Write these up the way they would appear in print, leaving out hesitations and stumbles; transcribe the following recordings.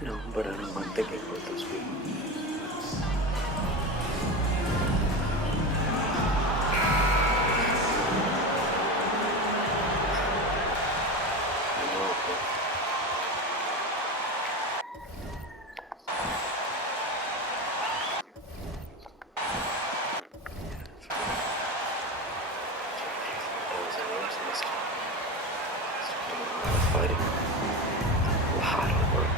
But I know I'm thinking about those people. Fighting. A lot of work.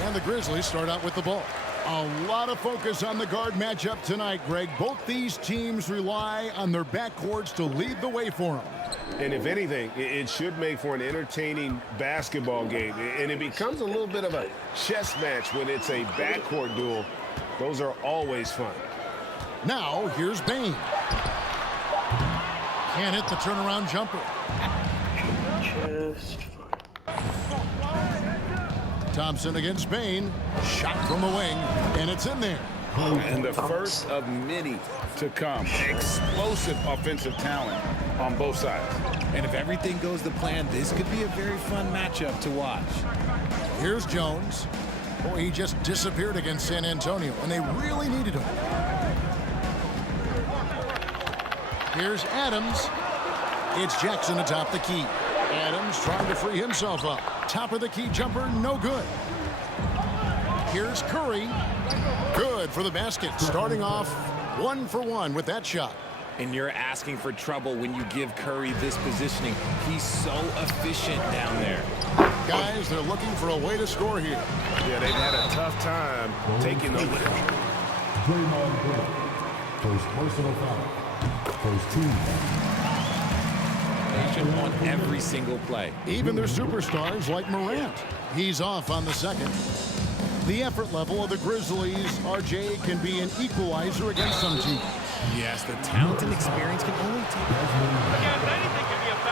And the Grizzlies start out with the ball. A lot of focus on the guard matchup tonight, Greg. Both these teams rely on their backcourts to lead the way for them. And if anything, it should make for an entertaining basketball game. And it becomes a little bit of a chess match when it's a backcourt duel. Those are always fun. Now, here's Bain. Can't hit the turnaround jumper. Just fine. Thompson against Bain. Shot from the wing, and it's in there. And the first of many to come. Explosive offensive talent on both sides. And if everything goes to plan, this could be a very fun matchup to watch. Here's Jones. Boy, he just disappeared against San Antonio, and they really needed him. Here's Adams. It's Jackson atop the key. Adams trying to free himself up. Top of the key jumper, no good. Here's Curry. Good for the basket. Starting off 1 for 1 with that shot. And you're asking for trouble when you give Curry this positioning. He's so efficient down there. Guys, they're looking for a way to score here. Yeah, they've had a tough time taking the lead. First personal foul. First team. Patient on every single play. Even their superstars like Morant. He's off on the second. The effort level of the Grizzlies, RJ, can be an equalizer against some teams. Yes, the talent and experience can only take.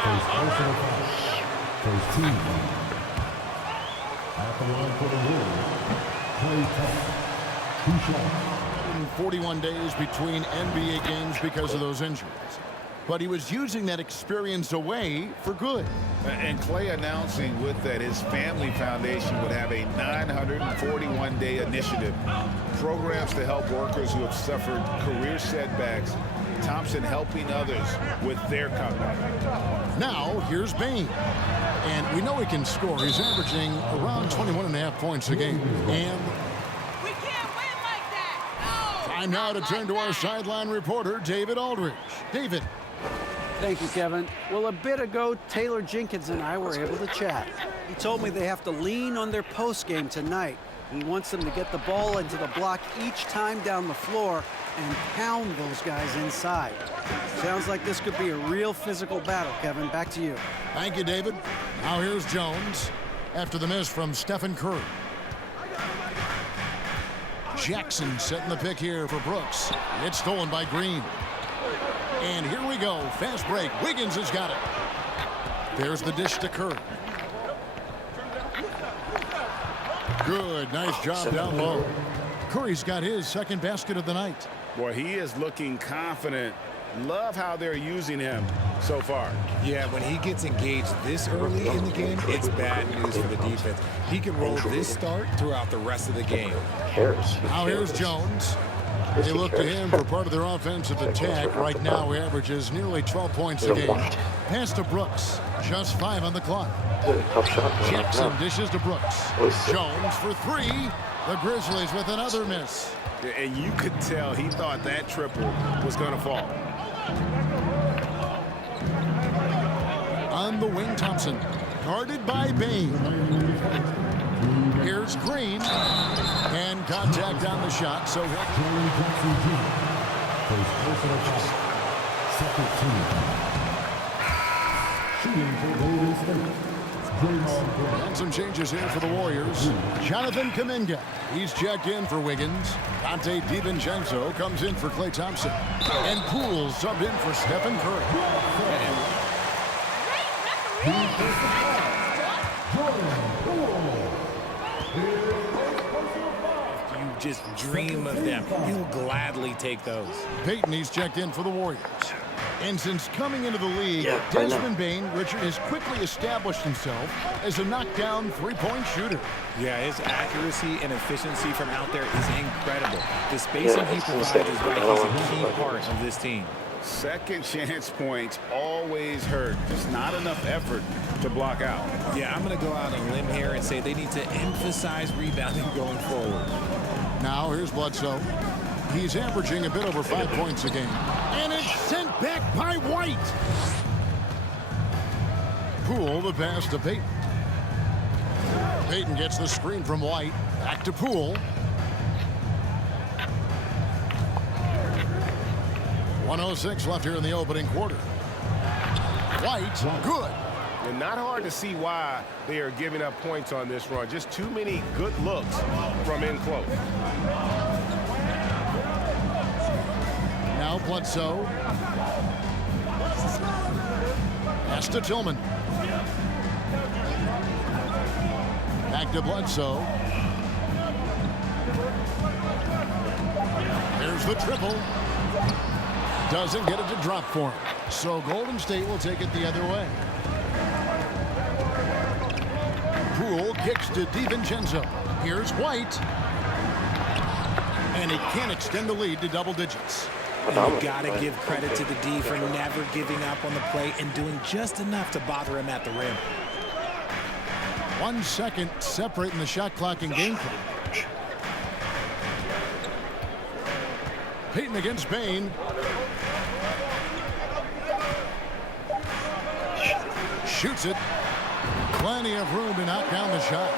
First personal foul. First team. At the line for the win. Clay Thompson. 2 shots. 41 days between NBA games because of those injuries. But he was using that experience away for good. And Clay announcing with that his family foundation would have a 941-day initiative. Programs to help workers who have suffered career setbacks. Thompson helping others with their comeback. Now, here's Bain. And we know he can score. He's averaging around 21.5 points a game. And time now to turn to our sideline reporter, David Aldridge. David. Thank you, Kevin. Well, a bit ago, Taylor Jenkins and I were able to chat. He told me they have to lean on their post game tonight. He wants them to get the ball into the block each time down the floor and pound those guys inside. Sounds like this could be a real physical battle, Kevin. Back to you. Thank you, David. Now here's Jones after the miss from Stephen Curry. Jackson setting the pick here for Brooks. It's stolen by Green. And here we go. Fast break. Wiggins has got it. There's the dish to Curry. Good. Nice job down low. Curry's got his second basket of the night. Boy, he is looking confident. Love how they're using him so far. Yeah, when he gets engaged this early in the game, it's bad news for the defense. He can roll this start throughout the rest of the game. Now here's Jones. They look to him for part of their offensive attack. Right now, he averages nearly 12 points a game. Pass to Brooks. Just 5 on the clock. Jackson dishes to Brooks. Jones for 3. The Grizzlies with another miss. And you could tell he thought that triple was going to fall. On the wing, Thompson. Guarded by Bain. Here's Green. And contact on the shot, so First personal foul. Second team. Shooting for Golden State. and some changes here for the Warriors. Jonathan Kuminga, he's checked in for Wiggins. Dante DiVincenzo comes in for Klay Thompson. And Poole subbed in for Stephen Curry. You just dream of them. He'll gladly take those. Peyton, he's checked in for the Warriors. And since coming into the league, Desmond Bain, Richard, has quickly established himself as a knockdown three-point shooter. Yeah, his accuracy and efficiency from out there is incredible. The spacing he provides is why he's a key part of this team. Second chance points always hurt. Just not enough effort to block out. Yeah, I'm going to go out on a limb here and say they need to emphasize rebounding going forward. Now here's Bledsoe. He's averaging a bit over 5 points a game. And it's sent back by White. Poole the pass to Payton. Payton gets the screen from White. Back to Poole. 1:06 left here in the opening quarter. White, good. And not hard to see why they are giving up points on this run. Just too many good looks from in close. Now Bledsoe. Pass to Tillman. Back to Bledsoe. There's the triple. Doesn't get it to drop for him. So Golden State will take it the other way. Poole kicks to DiVincenzo. Here's White. And he can't extend the lead to double digits. And you got to give credit to the D for never giving up on the play and doing just enough to bother him at the rim. 1 second separating the shot clock and game clock. Payton against Bain. Shoots it. Plenty of room to knock down the shot.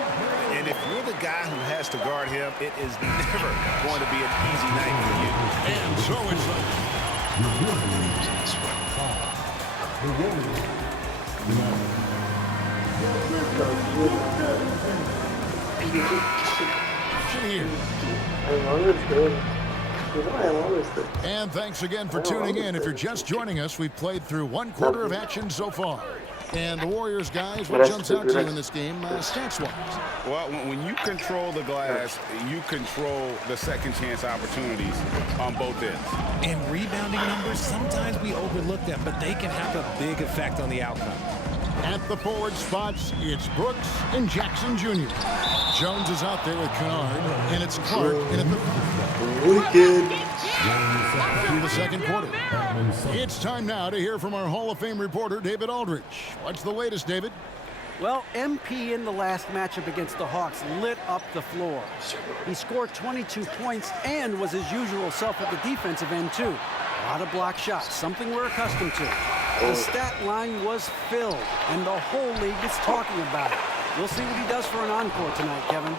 And if you're the guy who has to guard him, it is never going to be an easy night for you. And so it's And thanks again for tuning in. If you're just joining us, we've played through 1 quarter of action so far. And the Warriors, guys, what jumps out to you in this game, stats-wise? Well, when you control the glass, you control the second chance opportunities on both ends. And rebounding numbers, sometimes we overlook them, but they can have a big effect on the outcome. At the forward spots, it's Brooks and Jackson Jr. Jones is out there with Kennard, and it's Clark in at the through the second quarter. It's time now to hear from our Hall of Fame reporter, David Aldridge. What's the latest, David? Well, MP in the last matchup against the Hawks lit up the floor. He scored 22 points and was his usual self at the defensive end, too. A lot of block shots, something we're accustomed to. The stat line was filled, and the whole league is talking about it. We'll see what he does for an encore tonight, Kevin.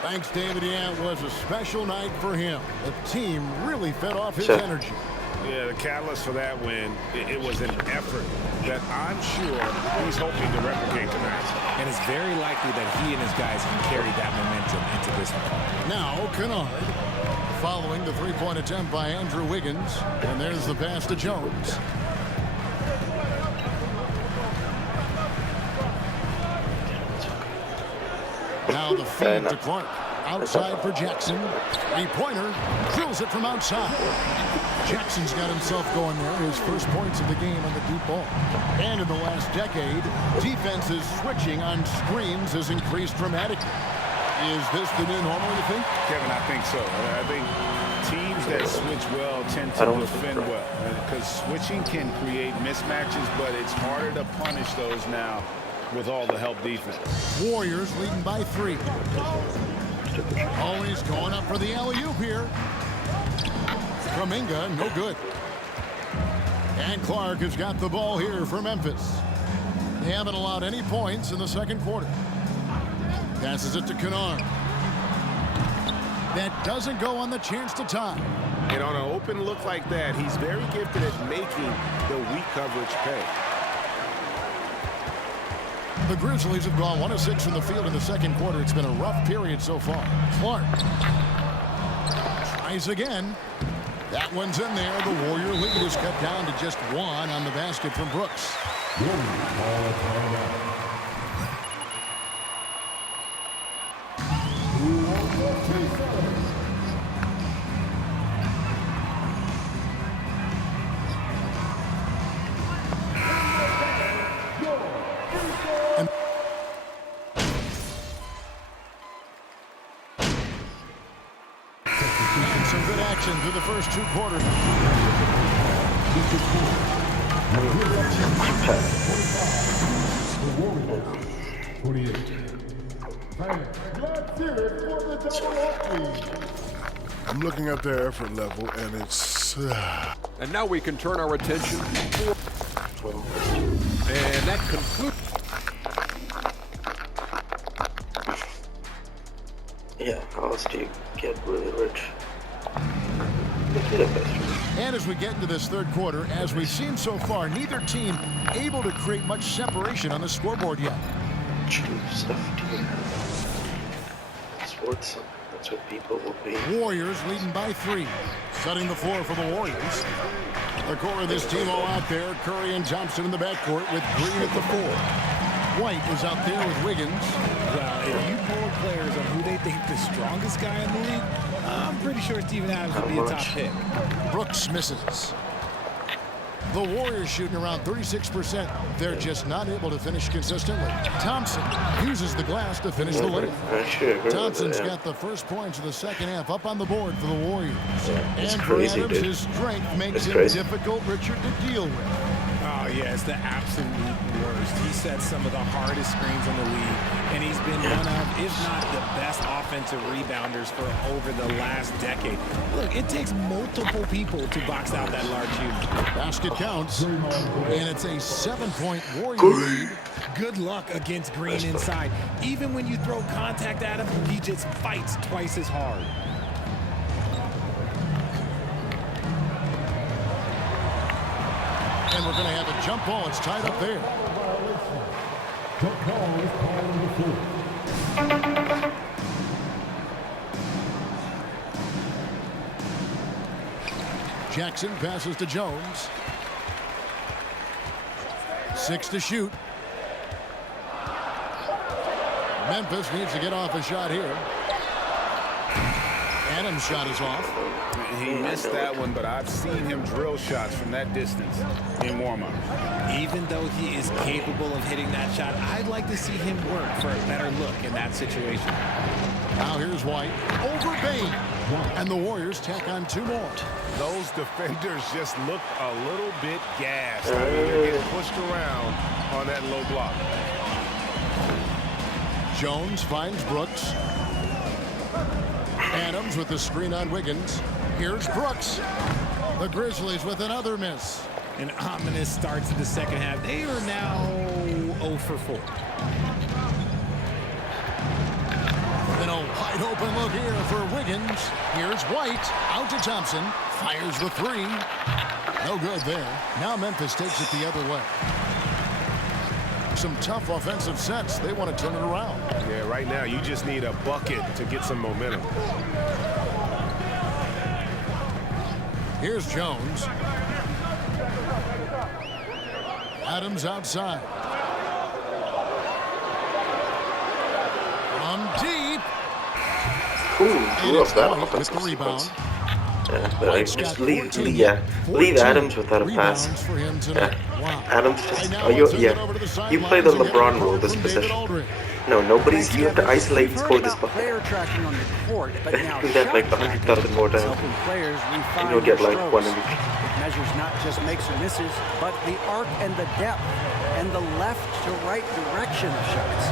Thanks, David. Yeah, it was a special night for him. The team really fed off his energy. Yeah, the catalyst for that win, it was an effort that I'm sure he's hoping to replicate tonight. And it's very likely that he and his guys can carry that momentum into this one. Now, Kennard, following the three-point attempt by Andrew Wiggins. And there's the pass to Jones. Now the feed to Clark. Outside for Jackson. Three-pointer. Drills it from outside. Jackson's got himself going there. His first points of the game on the deep ball. And in the last decade, defenses switching on screens has increased dramatically. Is this the new normal, you think? Kevin, I think so. I think teams that switch well tend to defend well. Because switching can create mismatches, but it's harder to punish those now with all the help defense. Warriors leading by 3. Always going up for the alley-oop here. Kuminga, no good. And Clark has got the ball here for Memphis. They haven't allowed any points in the second quarter. Passes it to Kennard. That doesn't go on the chance to tie. And on an open look like that, he's very gifted at making the weak coverage pay. The Grizzlies have gone 1 of 6 from the field in the second quarter. It's been a rough period so far. Clark tries again. That one's in there. The Warrior lead is cut down to just 1 on the basket from Brooks. the first 2 quarters. The Warriors, 28. Let's hear it for the double up. I'm looking at their effort level, and it's... And now we can turn our attention to... And that concludes... Yeah, how else do you get really rich? And as we get into this 3rd quarter, as we've seen so far, neither team able to create much separation on the scoreboard yet. Cheap stuff do you have? Sports, that's what people will pay. Warriors leading by 3. Setting the floor for the Warriors. The core of this team all out there. Curry and Thompson in the backcourt with Green at the 4. White is out there with Wiggins. Well, if you poll players on who they think the strongest guy in the league, I'm pretty sure Steven Adams would be a top pick. Brooks misses. The Warriors shooting around 36%. They're just not able to finish consistently. Thompson uses the glass to finish the layup. Thompson's got the first points of the 2nd half up on the board for the Warriors. It's and for crazy, Adams, dude. his strength makes It's him crazy. difficult, Richard, to deal with. Oh, yeah, it's the absolute worst. He sets some of the hardest screens in the league, and he's been one of, if not the best offensive rebounders for over the last decade. Look, it takes multiple people to box out that large shooter. Basket counts, and it's a 7-point Warrior lead. Good luck against Green inside. Even when you throw contact at him, he just fights twice as hard. And we're going to have a jump ball. It's tied up there. Jump ball is called on the floor. Jackson passes to Jones. 6 to shoot. Memphis needs to get off a shot here. Adams' shot is off. He missed that one, but I've seen him drill shots from that distance in warm-up. Even though he is capable of hitting that shot, I'd like to see him work for a better look in that situation. Now here's White over Bain. And the Warriors tack on 2 more. Those defenders just looked a little bit gassed. I mean, they're getting pushed around on that low block. Jones finds Brooks. Adams with the screen on Wiggins. Here's Brooks. The Grizzlies with another miss. An ominous start to the 2nd half. They are now 0 for 4. Then a wide open look here for Wiggins. Here's White. Out to Thompson. Fires the 3. No good there. Now Memphis takes it the other way. Some tough offensive sets. They want to turn it around. Yeah, right now you just need a bucket to get some momentum. Here's Jones. Adams outside. From deep. Ooh, blew up that White with offensive the rebound. sequence. Yeah, but I White's just got leave 14 Adams without a pass. rebounds for him tonight. Yeah. Wow. Adams just, Right now, oh, you, we'll send it yeah. over to the You play the sidelines and get LeBron a rule report this from David position. Aldridge. No, nobody's, you have to isolate and We've score heard this about bucket. player tracking on the court, but now Do that like shot 100,000 more tracking is times. helping players refine You'll get their like strokes. one MVP. It measures not just makes or misses, but the arc and the depth and the left to right direction of shots.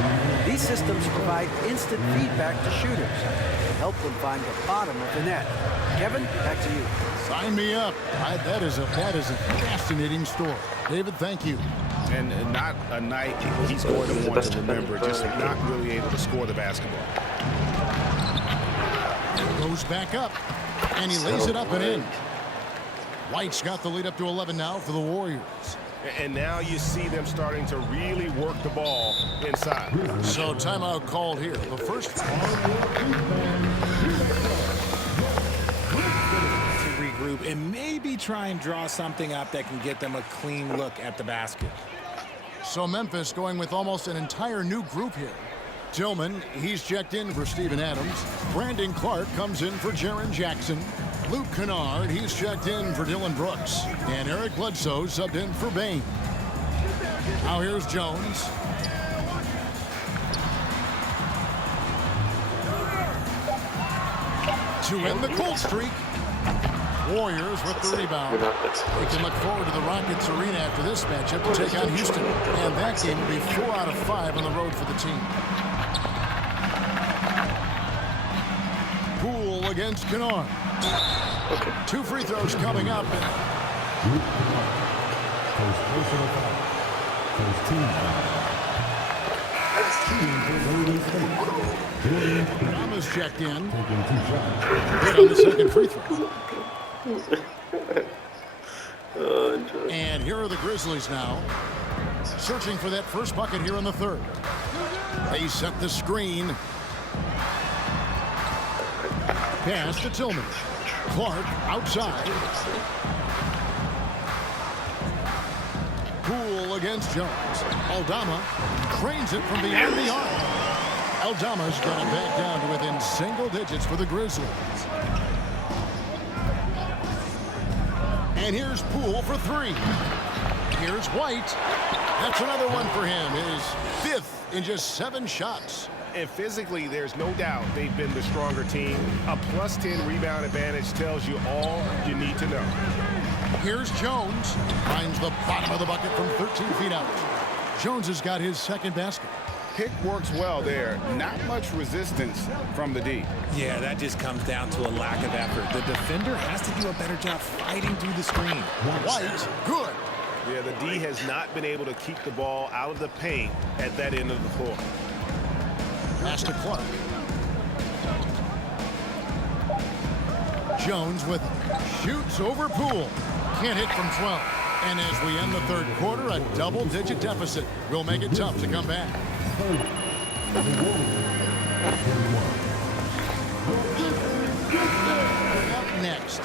These systems provide instant feedback to shooters to help them find the bottom of the net. Kevin, back to you. Sign me up. That is a fascinating story. David, thank you. And not a night he's going to want to remember, just not really able to score the basketball. Goes back up, and he lays it up and in. White's got the lead up to 11 now for the Warriors. And now you see them starting to really work the ball inside. So timeout called here. The first. To regroup and maybe try and draw something up that can get them a clean look at the basket. So Memphis going with almost an entire new group here. Tillman, he's checked in for Steven Adams. Brandon Clark comes in for Jaren Jackson. Luke Kennard, he's checked in for Dylan Brooks. And Eric Bledsoe subbed in for Bain. Now here's Jones. To end the cold streak. Warriors with the We're rebound. not that We can look forward to the Rockets Arena after this matchup to take on Houston. And that game will be 4 out of 5 on the road for the team. Poole against Kennard. Okay. 2 free throws coming up. First personal foul. First team foul. Thomas checked in. Taking 2 shots. Good on the second free throw. Enjoy. And here are the Grizzlies now, searching for that first bucket here in the third. They set the screen. Pass to Tillman. Clark outside. Poole against Jones. Aldama trains it from beyond the arc. Aldama's got it back down to within single digits for the Grizzlies. And here's Poole for 3. Here's White. That's another one for him. His 5th in just 7 shots. And physically, there's no doubt they've been the stronger team. A plus 10 rebound advantage tells you all you need to know. Here's Jones. Finds the bottom of the bucket from 13 feet out. Jones has got his second basket. Pick works well there. Not much resistance from the D. Yeah, that just comes down to a lack of effort. The defender has to do a better job fighting through the screen. White, good. Yeah, the D has not been able to keep the ball out of the paint at that end of the floor. Pass to Clark. Jones with it. Shoots over Poole. Can't hit from 12. And as we end the third quarter, a double-digit deficit will make it tough to come back. Up next.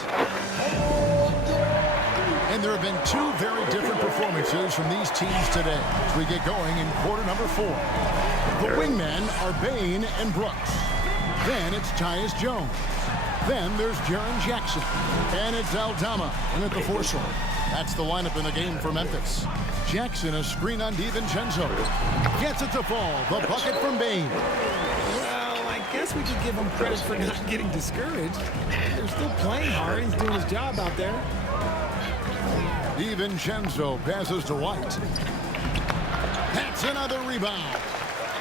And there have been 2 very different performances from these teams today as we get going in quarter number 4. The wingmen are Bain and Brooks. Then it's Tyus Jones. Then there's Jaren Jackson. And it's Aldama in at the 4 slot. That's the lineup in the game for Memphis. Jackson, a screen on DiVincenzo. Gets it to fall. The bucket from Bain. Well, I guess we could give him credit for not getting discouraged. They're still playing hard. He's doing his job out there. DiVincenzo passes to White. That's another rebound.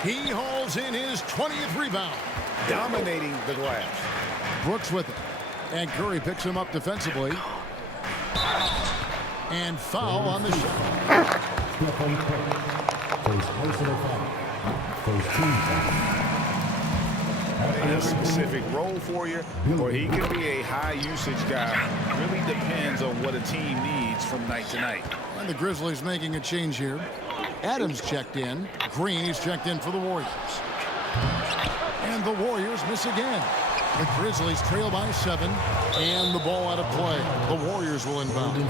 He hauls in his 20th rebound. Dominating the glass. Brooks with it. And Curry picks him up defensively. And foul on the shot. Step on the plate. First personal foul. First team foul. A specific role for you, or he can be a high-usage guy. Really depends on what a team needs from night to night. And the Grizzlies making a change here. Adams checked in. Green is checked in for the Warriors. And the Warriors miss again. The Grizzlies trail by 7. And the ball out of play. The Warriors will inbound.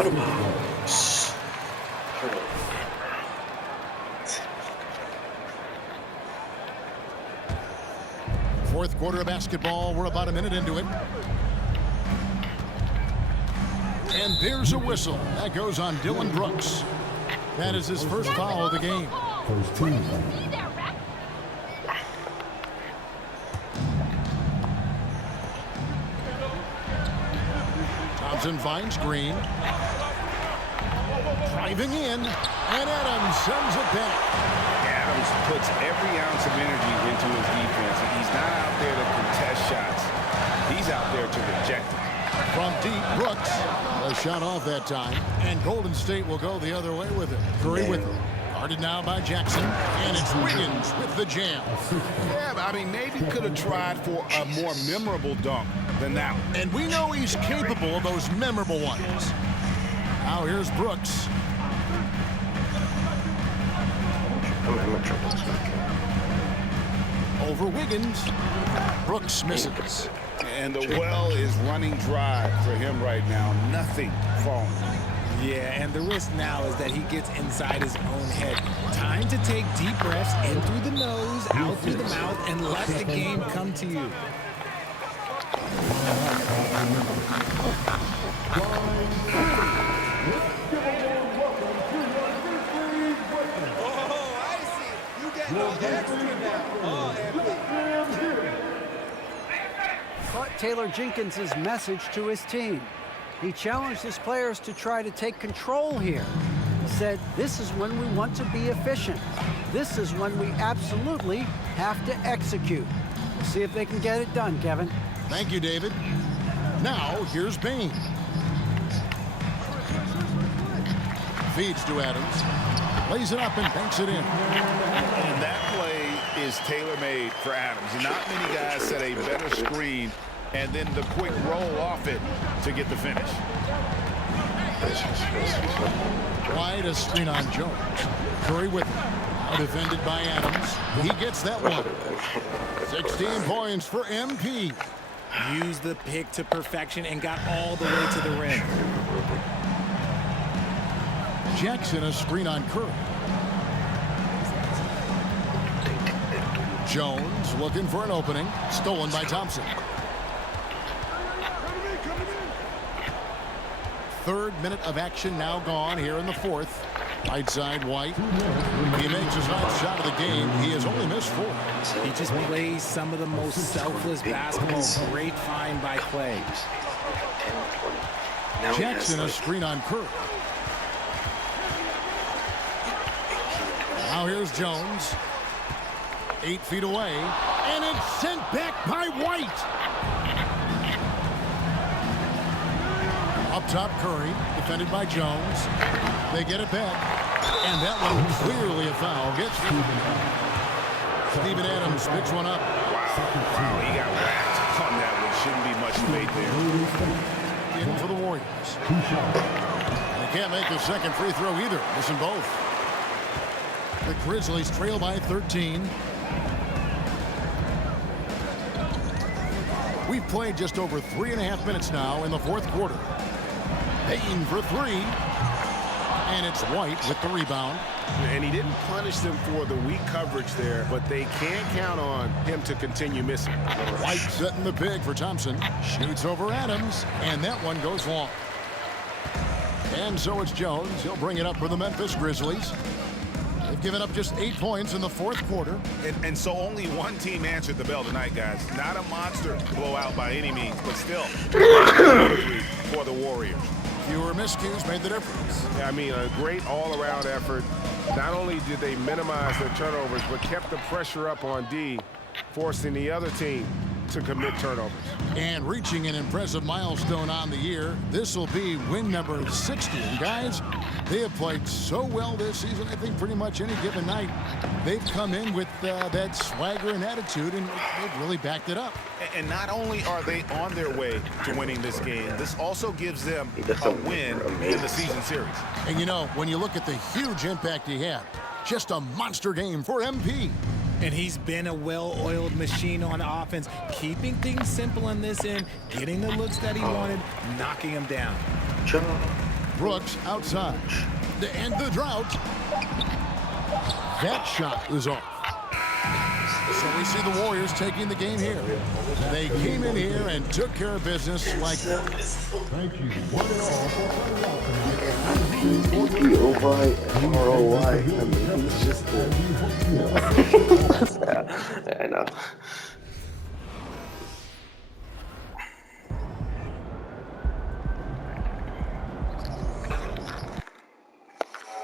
Fourth quarter of basketball. We're about a minute into it. And there's a whistle. That goes on Dylan Brooks. That is his first foul of the game. First team foul. Thompson finds Green. Driving in. And Adams sends it back. Adams puts every ounce of energy into his defense. He's not out there to contest shots. He's out there to reject them. From deep, Brooks. A shot off that time. And Golden State will go the other way with it. Curry with it. Guarded now by Jackson. And it's Wiggins with the jam. Yeah, but I mean, maybe could have tried for a more memorable dunk than that one. And we know he's capable of those memorable ones. Now here's Brooks. I'm having trouble this week. Over Wiggins. Brooks misses. And the well is running dry for him right now. Nothing falling. Yeah, and the risk now is that he gets inside his own head. Time to take deep breaths in through the nose, out through the mouth, and let the game come to you. Caught Taylor Jenkins' message to his team. He challenged his players to try to take control here. He said, this is when we want to be efficient. This is when we absolutely have to execute. We'll see if they can get it done, Kevin. Thank you, David. Now, here's Bain. Feeds to Adams. Lays it up and banks it in. And that play is tailor-made for Adams. Not many guys set a better screen and then the quick roll off it to get the finish. Wide, a screen on Jones. Curry with him. Now defended by Adams. He gets that one. 16 points for MP. Used the pick to perfection and got all the way to the rim. Jackson, a screen on Curry. Jones looking for an opening. Stolen by Thompson. Third minute of action now gone here in the fourth. Right side, White. He makes his ninth shot of the game. He has only missed 4. He just plays some of the most selfless basketball. Great find by Clay. Jackson, a screen on Curry. Now here's Jones. 8 feet away. And it's sent back by White. Up top, Curry, defended by Jones. They get it back. And that one clearly a foul. Gets Steven Adams picks one up. Wow, he got whacked on that one. Shouldn't be much debate there. In for the Warriors. They can't make the second free throw either. Missing both. The Grizzlies trail by 13. We've played just over 3.5 minutes now in the fourth quarter. Payton for 3. And it's White with the rebound. And he didn't punish them for the weak coverage there, but they can't count on him to continue missing. White setting the big for Thompson. Shoots over Adams, and that one goes long. And so it's Jones. He'll bring it up for the Memphis Grizzlies. They've given up just 8 points in the fourth quarter. And so only one team answered the bell tonight, guys. Not a monster blowout by any means, but still for the Warriors. Fewer miscues made the difference. I mean, a great all-around effort. Not only did they minimize their turnovers, but kept the pressure up on D, forcing the other team to commit turnovers. And reaching an impressive milestone on the year, this will be win number 60. And guys, they have played so well this season. I think pretty much any given night, they've come in with that swagger and attitude, and they've really backed it up. And not only are they on their way to winning this game, this also gives them a win in the season series. And you know, when you look at the huge impact he had, just a monster game for MP. And he's been a well-oiled machine on offense, keeping things simple on this end, getting the looks that he wanted, knocking them down. Brooks outside to end the drought. That shot is off. So we see the Warriors taking the game here. They came in here and took care of business like that. Thank you, one and all, for E-O-Y-R-O-Y. I mean, he's just the I know.